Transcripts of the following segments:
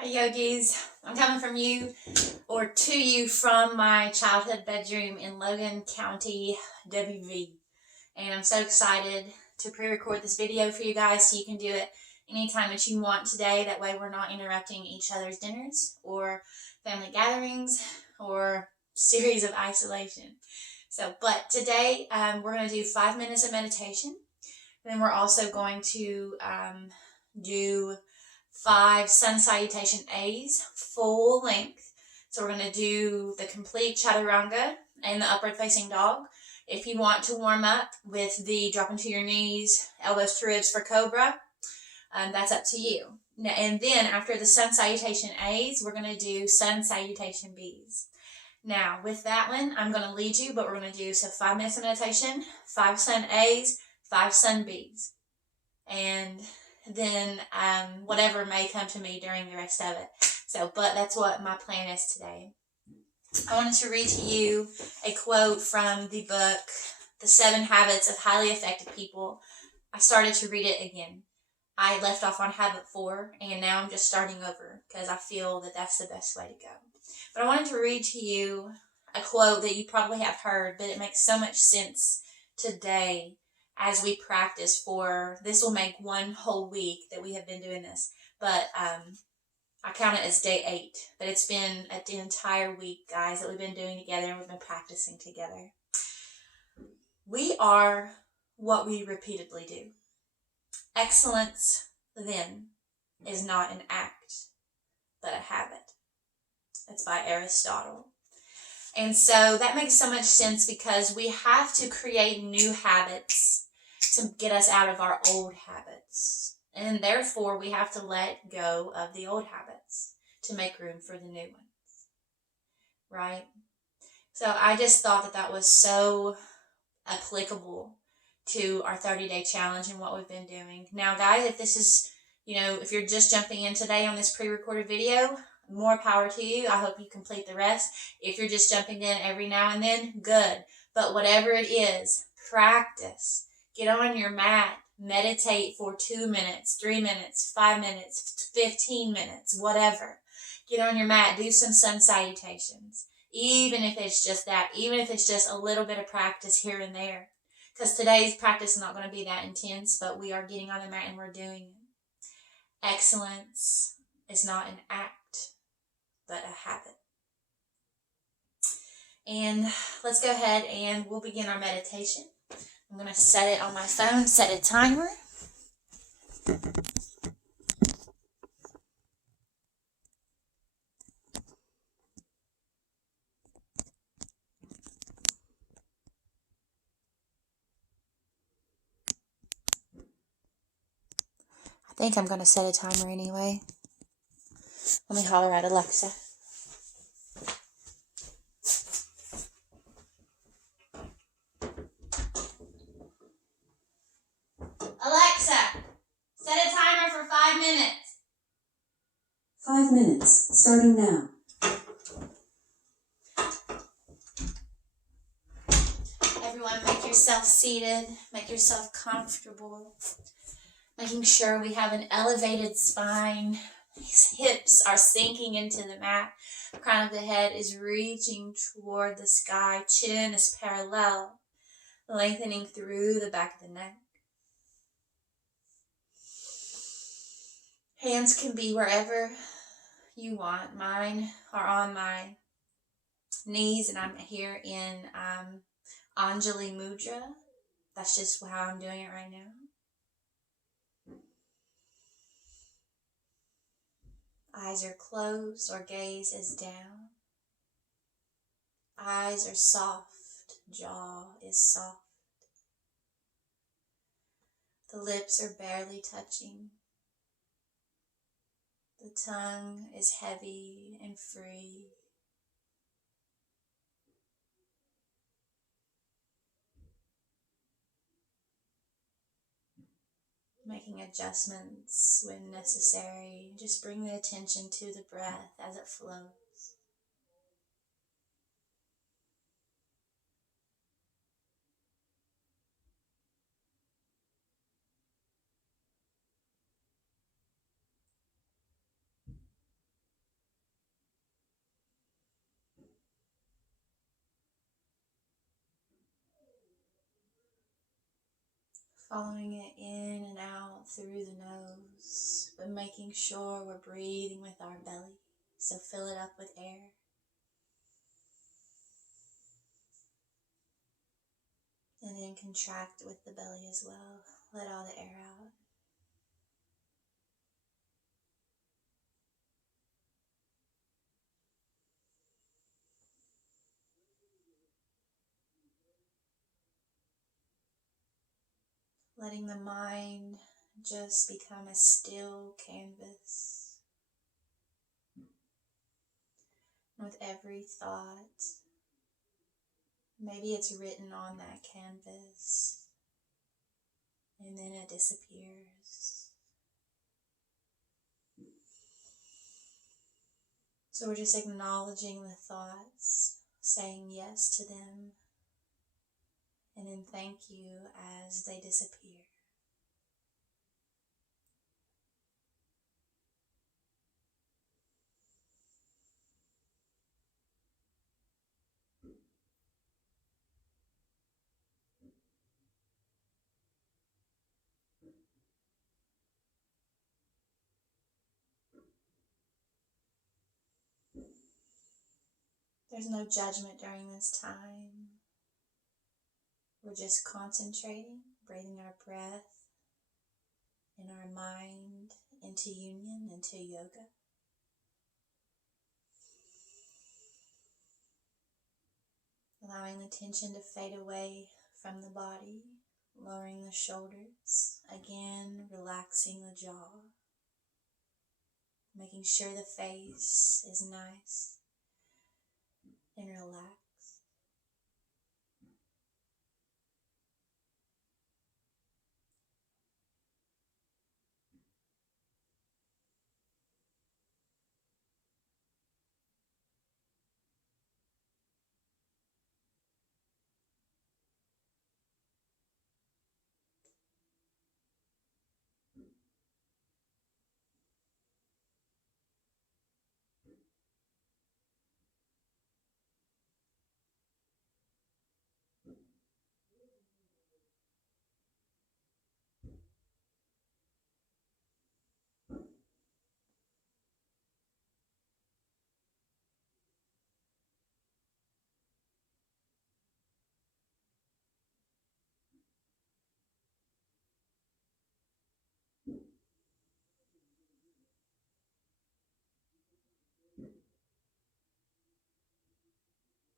Hi yogis, I'm coming from you or to you from my childhood bedroom in Logan County, WV. And I'm so excited to pre-record this video for you guys so you can do it anytime that you want today. That way we're not interrupting each other's dinners or family gatherings or series of isolation. But today we're going to do 5 minutes of meditation. Then we're also going to do 5 sun salutation A's, full length. So we're going to do the complete chaturanga and the upward facing dog. If you want to warm up with the drop into your knees, elbows to ribs for cobra, that's up to you. And then after the sun salutation A's, we're going to do sun salutation B's. Now with that one, I'm going to lead you, but we're going to do 5 minutes of meditation, 5 sun A's, 5 sun B's. And then whatever may come to me during the rest of it. But that's what my plan is today. I wanted to read to you a quote from the book, The 7 Habits of Highly Effective People. I started to read it again. I left off on habit 4, and now I'm just starting over because I feel that that's the best way to go. But I wanted to read to you a quote that you probably have heard, but it makes so much sense today as we practice for, this will make 1 whole week that we have been doing this, but I count it as day 8, but it's been the entire week, guys, that we've been doing together and we've been practicing together. We are what we repeatedly do. Excellence, then, is not an act, but a habit. It's by Aristotle. And so that makes so much sense because we have to create new habits to get us out of our old habits. And therefore, we have to let go of the old habits to make room for the new ones. Right? So I just thought that that was so applicable to our 30-day challenge and what we've been doing. Now, guys, if this is, if you're just jumping in today on this pre-recorded video, more power to you. I hope you complete the rest. If you're just jumping in every now and then, good. But whatever it is, practice. Get on your mat. Meditate for 2 minutes, 3 minutes, 5 minutes, 15 minutes, whatever. Get on your mat. Do some sun salutations. Even if it's just that. Even if it's just a little bit of practice here and there. Because today's practice is not going to be that intense, but we are getting on the mat and we're doing it. Excellence is not an act, but a habit. And let's go ahead and we'll begin our meditation. I'm going to set it on my phone, set a timer. I think I'm going to set a timer anyway. Let me holler at Alexa. Alexa, set a timer for 5 minutes. 5 minutes, starting now. Everyone, make yourself seated, make yourself comfortable. Making sure we have an elevated spine. These hips are sinking into the mat. The crown of the head is reaching toward the sky. Chin is parallel, lengthening through the back of the neck. Hands can be wherever you want. Mine are on my knees, and I'm here in Anjali Mudra. That's just how I'm doing it right now. Eyes are closed or gaze is down. Eyes are soft, jaw is soft. The lips are barely touching. The tongue is heavy and free. Making adjustments when necessary. Just bring the attention to the breath as it flows. Following it in and out through the nose, but making sure we're breathing with our belly. So fill it up with air. And then contract with the belly as well. Let all the air out. Letting the mind just become a still canvas. With every thought, maybe it's written on that canvas and then it disappears. So we're just acknowledging the thoughts, saying yes to them, and then thank you as they disappear. There's no judgment during this time. We're just concentrating, breathing our breath and our mind into union, into yoga. Allowing the tension to fade away from the body, lowering the shoulders, again relaxing the jaw, making sure the face is nice and relaxed.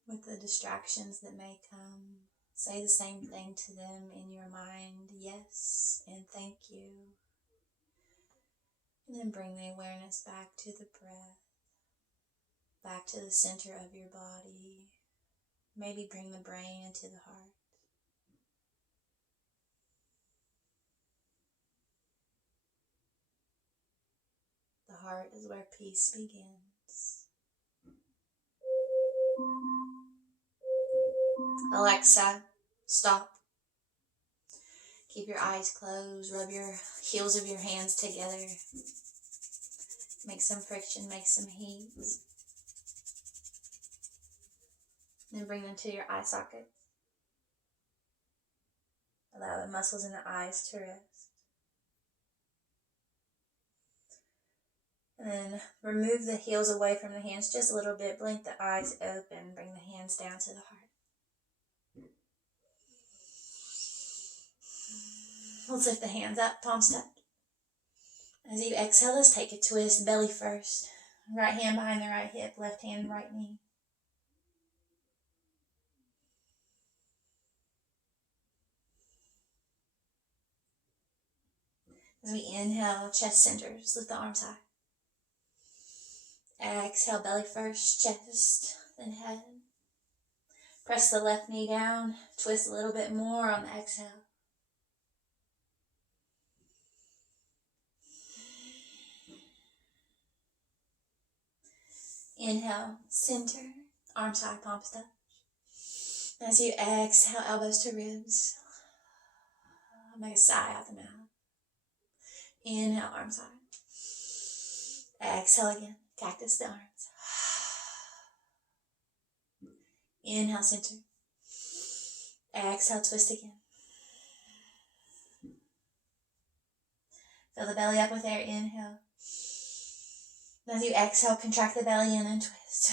With the distractions that may come, say the same thing to them in your mind, yes, and thank you. And then bring the awareness back to the breath, back to the center of your body. Maybe bring the brain into the heart. The heart is where peace begins. Alexa, stop. Keep your eyes closed. Rub your heels of your hands together. Make some friction, make some heat. Then bring them to your eye sockets. Allow the muscles in the eyes to rest. And then remove the heels away from the hands just a little bit. Blink the eyes open. Bring the hands down to the heart. Let's lift the hands up, palms tucked. As you exhale, let's take a twist, belly first. Right hand behind the right hip, left hand right knee. As we inhale, chest centers, lift the arms high. Exhale, belly first, chest, then head. Press the left knee down, twist a little bit more on the exhale. Inhale, center, arms high, palms touch. As you exhale, elbows to ribs. Make a sigh out the mouth. Inhale, arms high. Exhale again, cactus the arms. Inhale, center. Exhale, twist again. Fill the belly up with air. Inhale. As you exhale, contract the belly in and twist.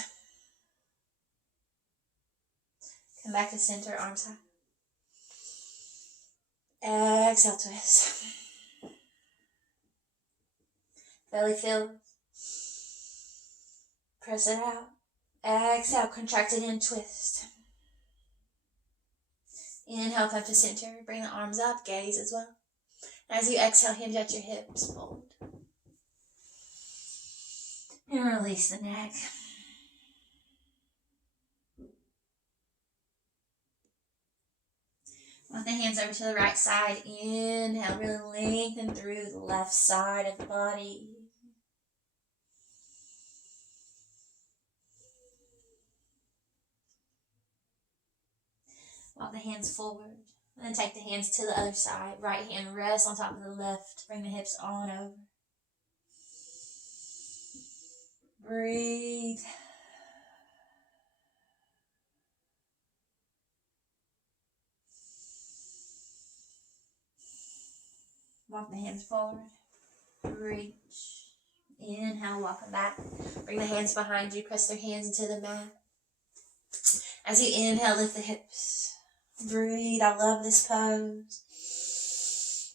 Come back to center, arms high. Exhale, twist. Belly filled. Press it out. Exhale, contract it in, twist. Inhale, come to center. Bring the arms up, gaze as well. As you exhale, hinge at your hips, fold. And release the neck. Walk the hands over to the right side. Inhale, really lengthen through the left side of the body. Walk the hands forward. And then take the hands to the other side. Right hand rests on top of the left. Bring the hips on over. Breathe. Walk the hands forward. Reach. Inhale, walk them back. Bring the hands behind you. Press their hands into the mat. As you inhale, lift the hips. Breathe. I love this pose.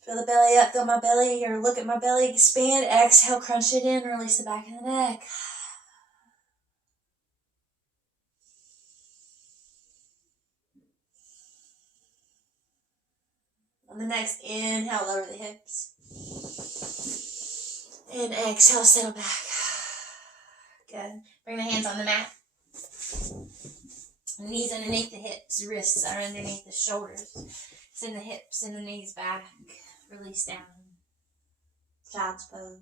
Fill the belly up. Feel my belly, or look at my belly expand. Exhale, crunch it in. Release the back of the neck. On the next inhale, lower the hips. And exhale, settle back. Good. Bring the hands on the mat. Knees underneath the hips. Wrists are underneath the shoulders. Send the hips and the knees back. Release down. Child's pose.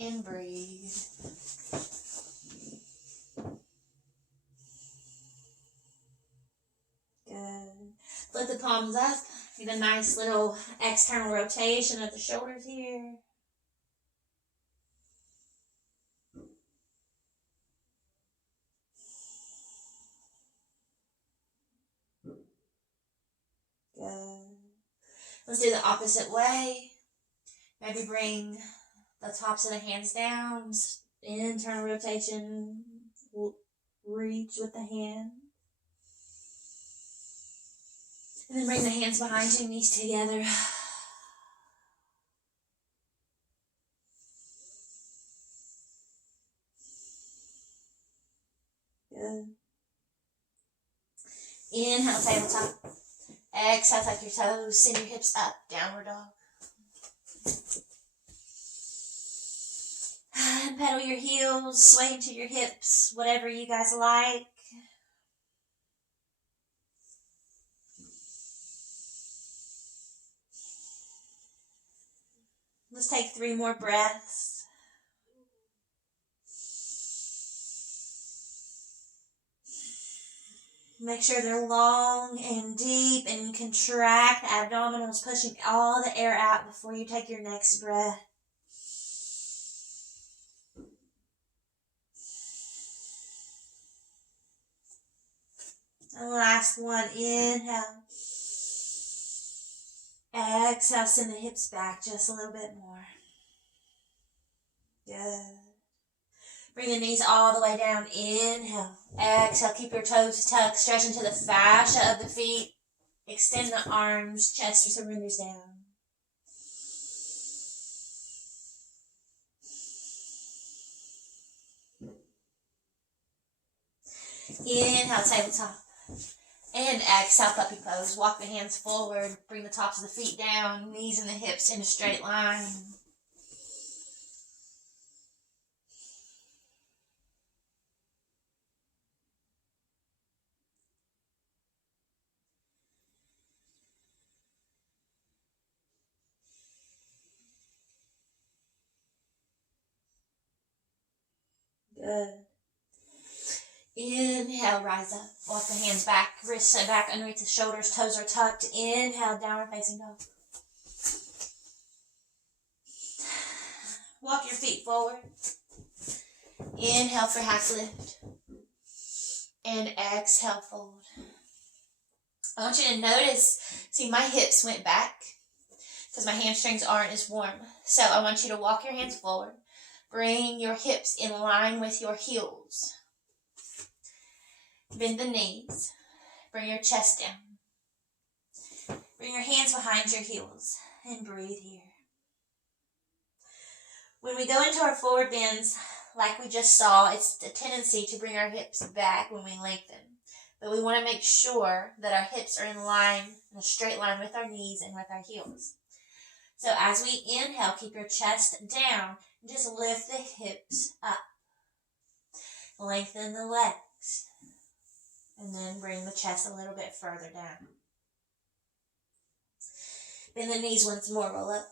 And breathe. Good. Lift the palms up. Get a nice little external rotation of the shoulders here. Good. Let's do the opposite way. Maybe bring the tops of the hands down. Internal rotation. Reach with the hand. And then bring the hands behind you, knees together. Good. Inhale, tabletop. Exhale, tuck your toes. Send your hips up. Downward dog. And pedal your heels. Sway into your hips. Whatever you guys like. Let's take 3 more breaths. Make sure they're long and deep, and contract abdominals, pushing all the air out before you take your next breath. And last one, inhale. Exhale, send the hips back just a little bit more. Good. Bring the knees all the way down. Inhale. Exhale, keep your toes tucked. Stretch into the fascia of the feet. Extend the arms. Chest surrenders down. Inhale, tabletop. And exhale, puppy pose. Walk the hands forward. Bring the tops of the feet down. Knees and the hips in a straight line. Good. Inhale, rise up. Walk the hands back. Wrists set back underneath the shoulders. Toes are tucked. Inhale, downward facing dog. Walk your feet forward. Inhale for half lift. And exhale, fold. I want you to notice, see my hips went back because my hamstrings aren't as warm. So I want you to walk your hands forward. Bring your hips in line with your heels. Bend the knees. Bring your chest down. Bring your hands behind your heels and breathe here. When we go into our forward bends, like we just saw, it's a tendency to bring our hips back when we lengthen. But we want to make sure that our hips are in line, in a straight line with our knees and with our heels. So as we inhale, keep your chest down and just lift the hips up. Lengthen the legs. And then bring the chest a little bit further down. Bend the knees once more, roll up.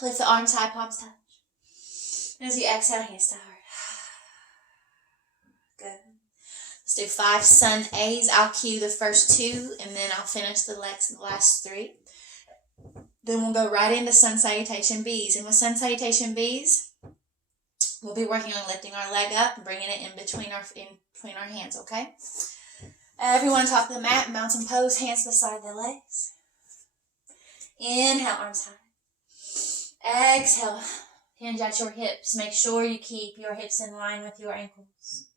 Lift the arms high, palms touch. And as you exhale, hands to heart. Good. Let's do 5 sun A's. I'll cue the first 2, and then I'll finish the last 3. Then we'll go right into sun salutation B's. And with sun salutation B's, we'll be working on lifting our leg up and bringing it in between our hands, okay? Everyone top of the mat, mountain pose, hands beside the legs. Inhale, arms high. Exhale, hinge at your hips. Make sure you keep your hips in line with your ankles.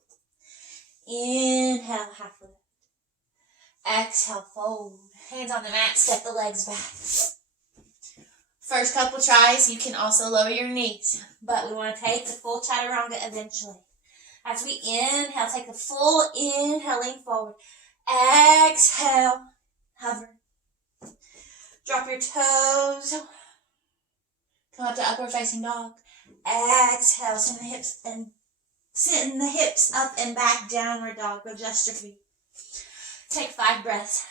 Inhale, half lift. Exhale, fold. Hands on the mat, step the legs back. First couple tries, you can also lower your knees, but we want to take the full chaturanga eventually. As we inhale, take the full inhale, lean forward. Exhale, hover. Drop your toes. Come up to upward facing dog. Exhale, send the hips up and back, downward dog. Adjust your feet. Take 5 breaths.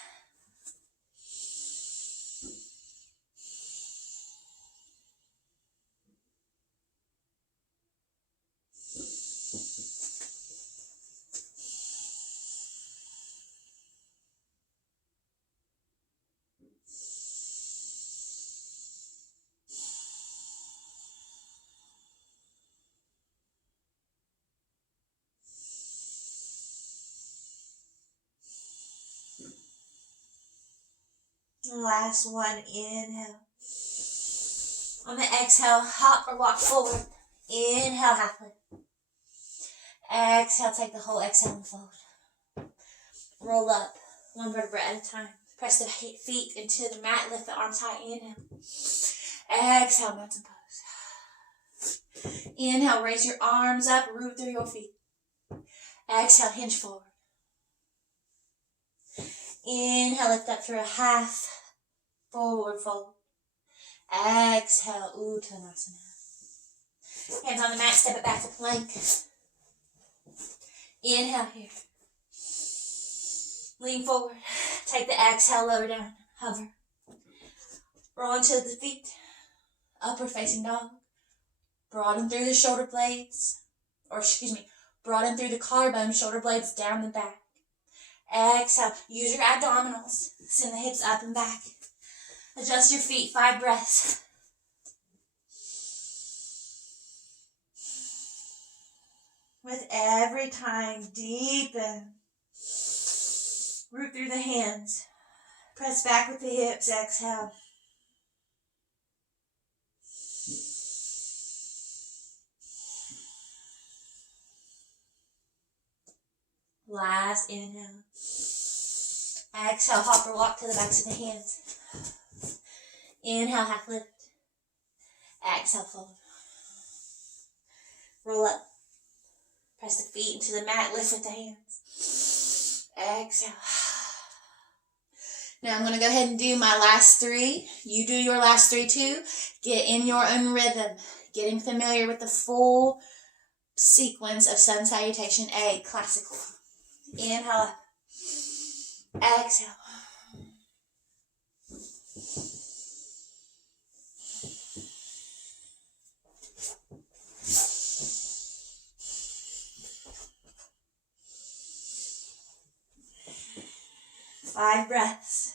Last one, inhale. On the exhale, hop or walk forward. Inhale, half lift. Exhale, take the whole exhale and fold. Roll up, 1 vertebra at a time. Press the feet into the mat, lift the arms high, inhale. Exhale, mountain pose. Inhale, raise your arms up, root through your feet. Exhale, hinge forward. Inhale, lift up through a half. Forward fold. Exhale, Uttanasana. Hands on the mat, step it back to plank. Inhale here. Lean forward. Take the exhale, lower down. Hover. Roll into the feet. Upward facing dog. Broaden through the shoulder blades. Broaden through the collarbone, shoulder blades down the back. Exhale. Use your abdominals. Send the hips up and back. Adjust your feet, 5 breaths. With every time, deepen. Root through the hands. Press back with the hips, exhale. Last inhale. Exhale, hop or walk to the backs of the hands. Inhale, half lift. Exhale, fold. Roll up. Press the feet into the mat, lift with the hands. Exhale. Now I'm going to go ahead and do my last 3. You do your last 3 too. Get in your own rhythm. Getting familiar with the full sequence of sun salutation A, classical. Inhale up. Exhale. Five breaths.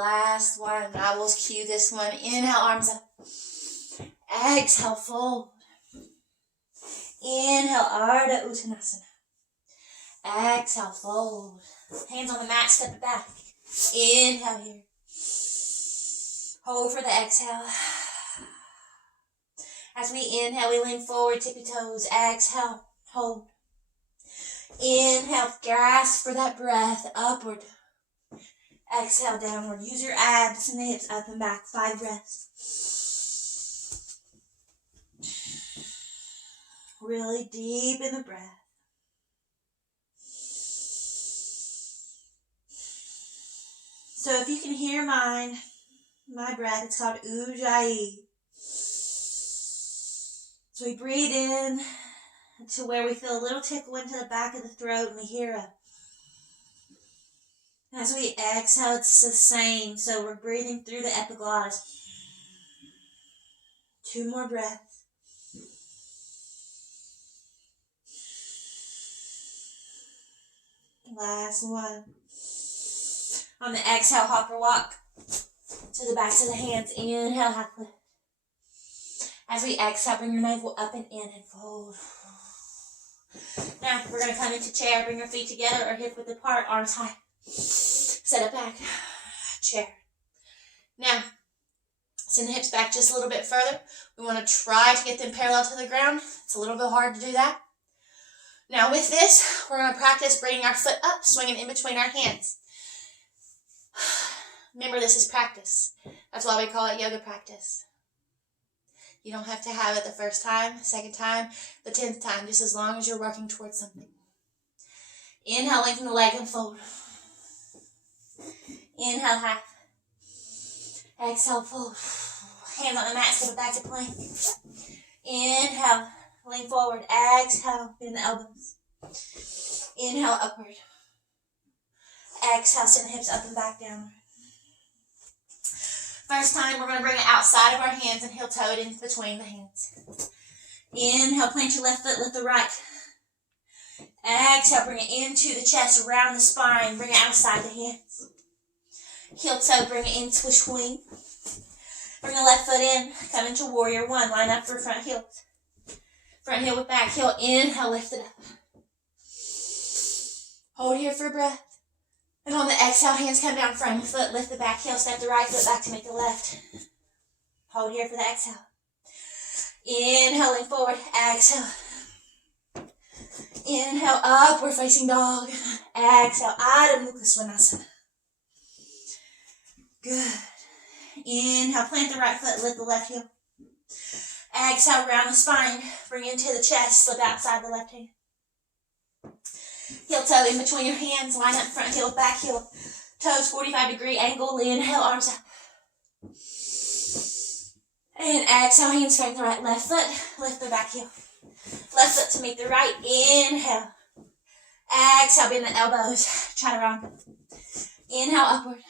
last one. I will cue this one. Inhale, arms up. Exhale, fold. Inhale, Ardha Uttanasana. Exhale, fold. Hands on the mat, step it back. Inhale here. Hold for the exhale. As we inhale, we lean forward, tippy toes. Exhale, hold. Inhale, grasp for that breath, upward. Exhale, downward. Use your abs and the hips up and back. 5 breaths. Really deep in the breath. So if you can hear my breath, it's called Ujjayi. So we breathe in to where we feel a little tickle into the back of the throat and we hear a. As we exhale, it's the same. So we're breathing through the epiglottis. 2 more breaths. Last one. On the exhale, hopper walk to the backs of the hands. Inhale, half lift. As we exhale, bring your navel up and in and fold. Now, we're going to come into chair. Bring your feet together or hip width apart, arms high. Set it back. Chair. Now, send the hips back just a little bit further. We want to try to get them parallel to the ground. It's a little bit hard to do that. Now, with this, we're going to practice bringing our foot up, swinging in between our hands. Remember, this is practice. That's why we call it yoga practice. You don't have to have it the first time, second time, the 10th time, just as long as you're working towards something. Inhale, lengthen the leg and fold. Inhale, half. Exhale, fold. Hands on the mat, step it back to plank. Inhale, lean forward. Exhale, bend the elbows. Inhale, upward. Exhale, send the hips up and back downward. First time, we're going to bring it outside of our hands and heel toe it in between the hands. Inhale, plant your left foot, lift the right. Exhale, bring it into the chest, around the spine. Bring it outside the hands. Heel toe, bring it in, swish wing. Bring the left foot in, come into warrior 1. Line up for front heel. Front heel with back heel. Inhale, lift it up. Hold here for breath. And on the exhale, hands come down front foot, lift the back heel, step the right foot back to make the left. Hold here for the exhale. Inhale, lean forward, exhale. Inhale, upward facing dog. Exhale, Adho Mukha Svanasana. Good. Inhale, plant the right foot, lift the left heel. Exhale, round the spine, bring into the chest, slip outside the left hand. Heel toe in between your hands, line up front heel, back heel. Toes 45-degree angle, inhale, arms up. And exhale, hands straight the right, left foot, lift the back heel. Left foot to meet the right, inhale. Exhale, bend the elbows, chaturanga. Inhale, upward.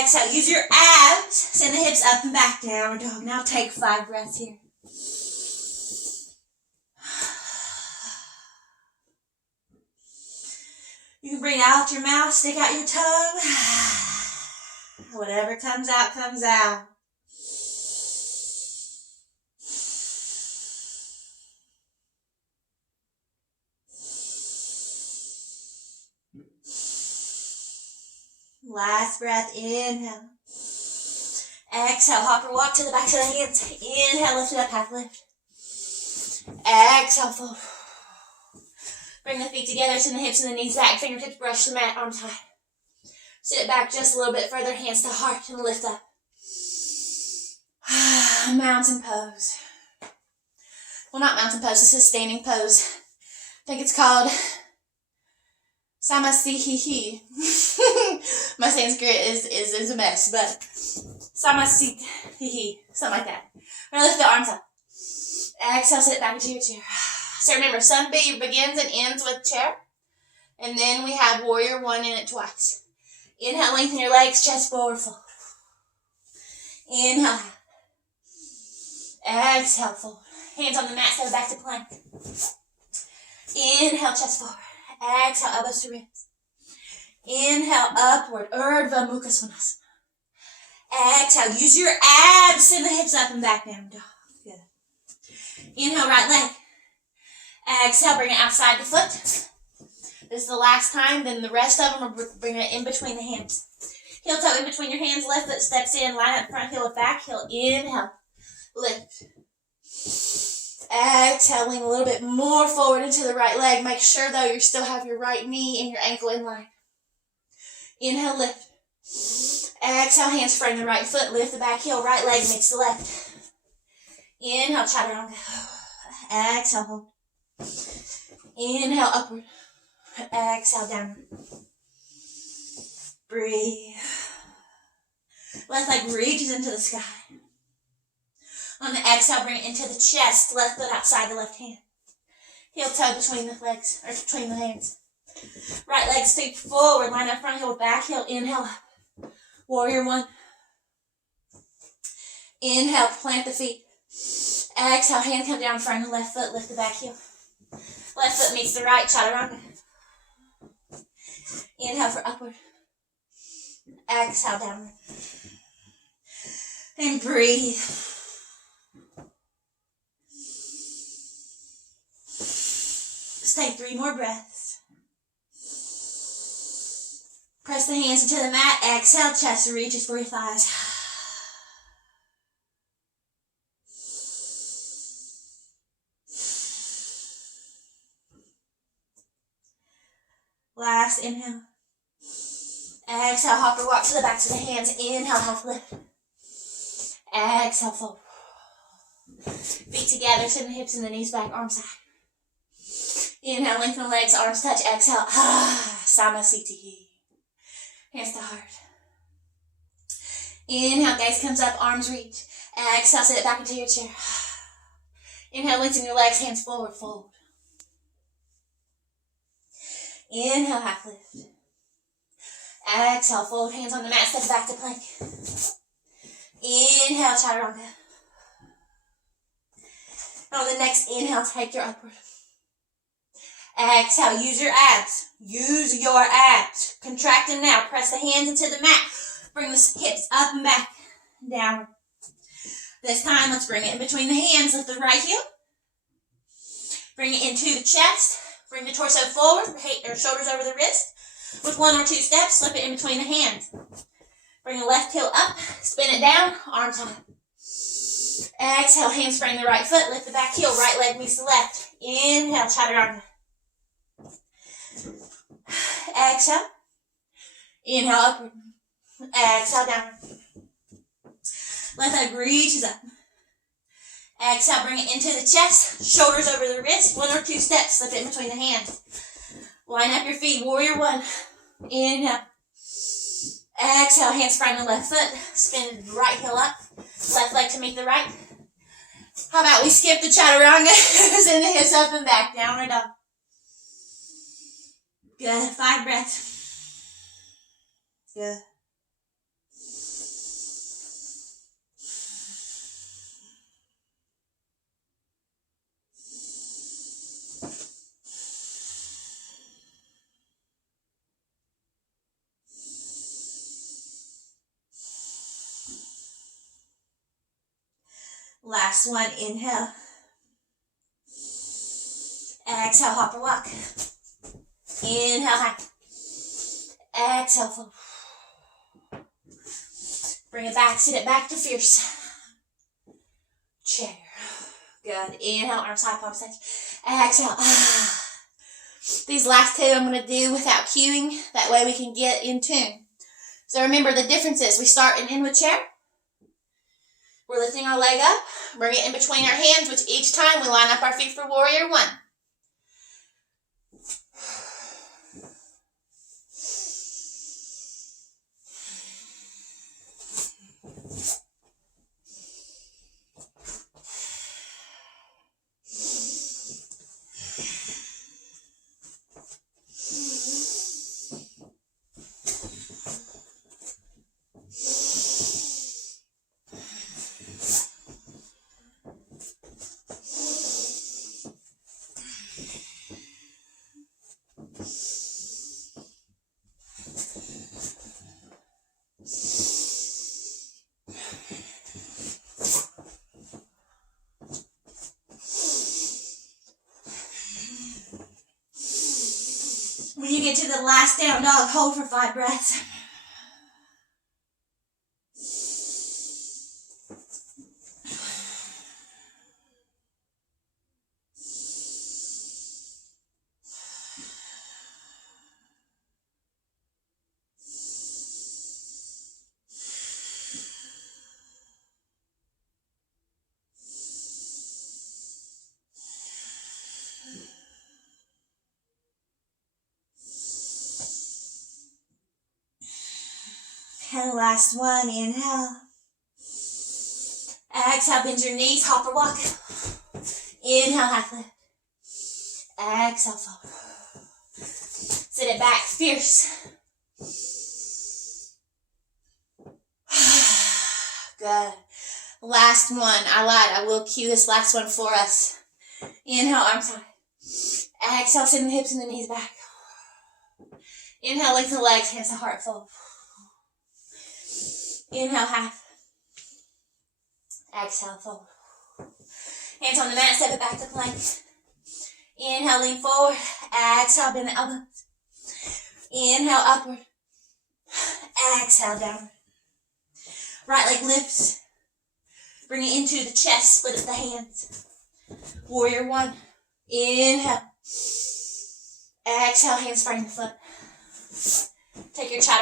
Exhale, use your abs, send the hips up and back, downward dog. Now take 5 breaths here. You can bring out your mouth, stick out your tongue. Whatever comes out, comes out. Last breath, inhale. Exhale, hopper walk to the back of the hands. Inhale, lift it up, half lift. Exhale, fold. Bring the feet together, send the hips and the knees back, fingertips brush the mat, arms high. Sit it back just a little bit further, hands to heart, and lift up. Mountain pose. Well, not mountain pose, this is standing pose. I think it's called Samasihihi. My Sanskrit is a mess, but Samasihihi, something like that. We're going to lift the arms up. Exhale, sit back into your chair. So remember, Sun B begins and ends with chair. And then we have warrior 1 in it twice. Inhale, lengthen your legs, chest forward, fold. Inhale. Exhale, fold. Hands on the mat, step back to plank. Inhale, chest forward. Exhale, elbows to ribs. Inhale, upward, Urdhva Mukha Svanasana. Exhale, use your abs, send the hips up and back down, dog. Good. Inhale, right leg. Exhale, bring it outside the foot. This is the last time, then the rest of them are bringing it in between the hands. Heel toe in between your hands, left foot steps in, line up front heel with back heel. Inhale, lift. Exhale, lean a little bit more forward into the right leg. Make sure though you still have your right knee and your ankle in line. Inhale, lift. Exhale, hands frame the right foot, lift the back heel, right leg meets the left. Inhale, chaturanga. Exhale, hold. Inhale, upward. Exhale, downward. Breathe. Left leg reaches into the sky. On the exhale, bring it into the chest, left foot outside the left hand. Heel toe between the legs, or between the hands. Right leg scoop forward, line up front heel with back heel. Inhale up. Warrior one. Inhale, plant the feet. Exhale, hand come down in front of the left foot, lift the back heel. Left foot meets the right, chaturanga. Inhale for upward. Exhale, downward. And breathe. Let's take 3 more breaths. Press the hands into the mat. Exhale, chest reaches for your thighs. Last inhale. Exhale, hopper walk to the backs of the hands. Inhale, half lift. Exhale, fold. Feet together, send the hips and the knees back, arms high. Inhale, lengthen the legs, arms touch. Exhale, Samasthiti. Hands to heart. Inhale, gaze comes up, arms reach. Exhale, sit it back into your chair. Inhale, lengthen your legs, hands forward, fold. Inhale, half lift. Exhale, fold hands on the mat, step back to plank. Inhale, chaturanga. On the next inhale, take your upward. Exhale, use your abs. Use your abs. Contract them now. Press the hands into the mat. Bring the hips up and back. Down. This time, let's bring it in between the hands. Lift the right heel. Bring it into the chest. Bring the torso forward, or shoulders over the wrist. With 1 or 2 steps, slip it in between the hands. Bring the left heel up, spin it down, arms high. Exhale, hands frame the right foot, lift the back heel, right leg meets the left. Inhale, chaturanga. Exhale. Inhale, upward. Exhale, downward. Left leg reaches up. Exhale, bring it into the chest, shoulders over the wrist, 1 or 2 steps, slip it in between the hands. Line up your feet, warrior one. Inhale. Exhale, hands frame the left foot, spin the right heel up, left leg to meet the right. How about we skip the chaturanga, send the hips up and back, downward dog. Good, 5 breaths. Good. Last one, inhale. Exhale, hopper walk. Inhale, high. Exhale, fold. Bring it back, sit it back to fierce. Chair. Good. Inhale, arms high, palms touch. Exhale. These last 2 I'm going to do without cueing. That way we can get in tune. So remember the difference is we start and end with chair. We're lifting our leg up, bring it in between our hands, which each time we line up our feet for warrior one. get to the last down dog. Hold for 5 breaths. And last one, inhale. Exhale, bend your knees, hop or walk. Inhale, half lift. Exhale, forward. Sit it back, fierce. Good. Last one. I lied. I will cue this last one for us. Inhale, arms high. Exhale, send the hips and the knees back. Inhale, lengthen the legs, hands to heart, fold. Inhale, half. Exhale, fold. Hands on the mat, step it back to plank. Inhale, lean forward. Exhale, bend the elbows. Inhale, upward. Exhale, downward. Right leg lifts. Bring it into the chest, split up the hands. Warrior 1. Inhale. Exhale, hands frame the foot. Take your chatter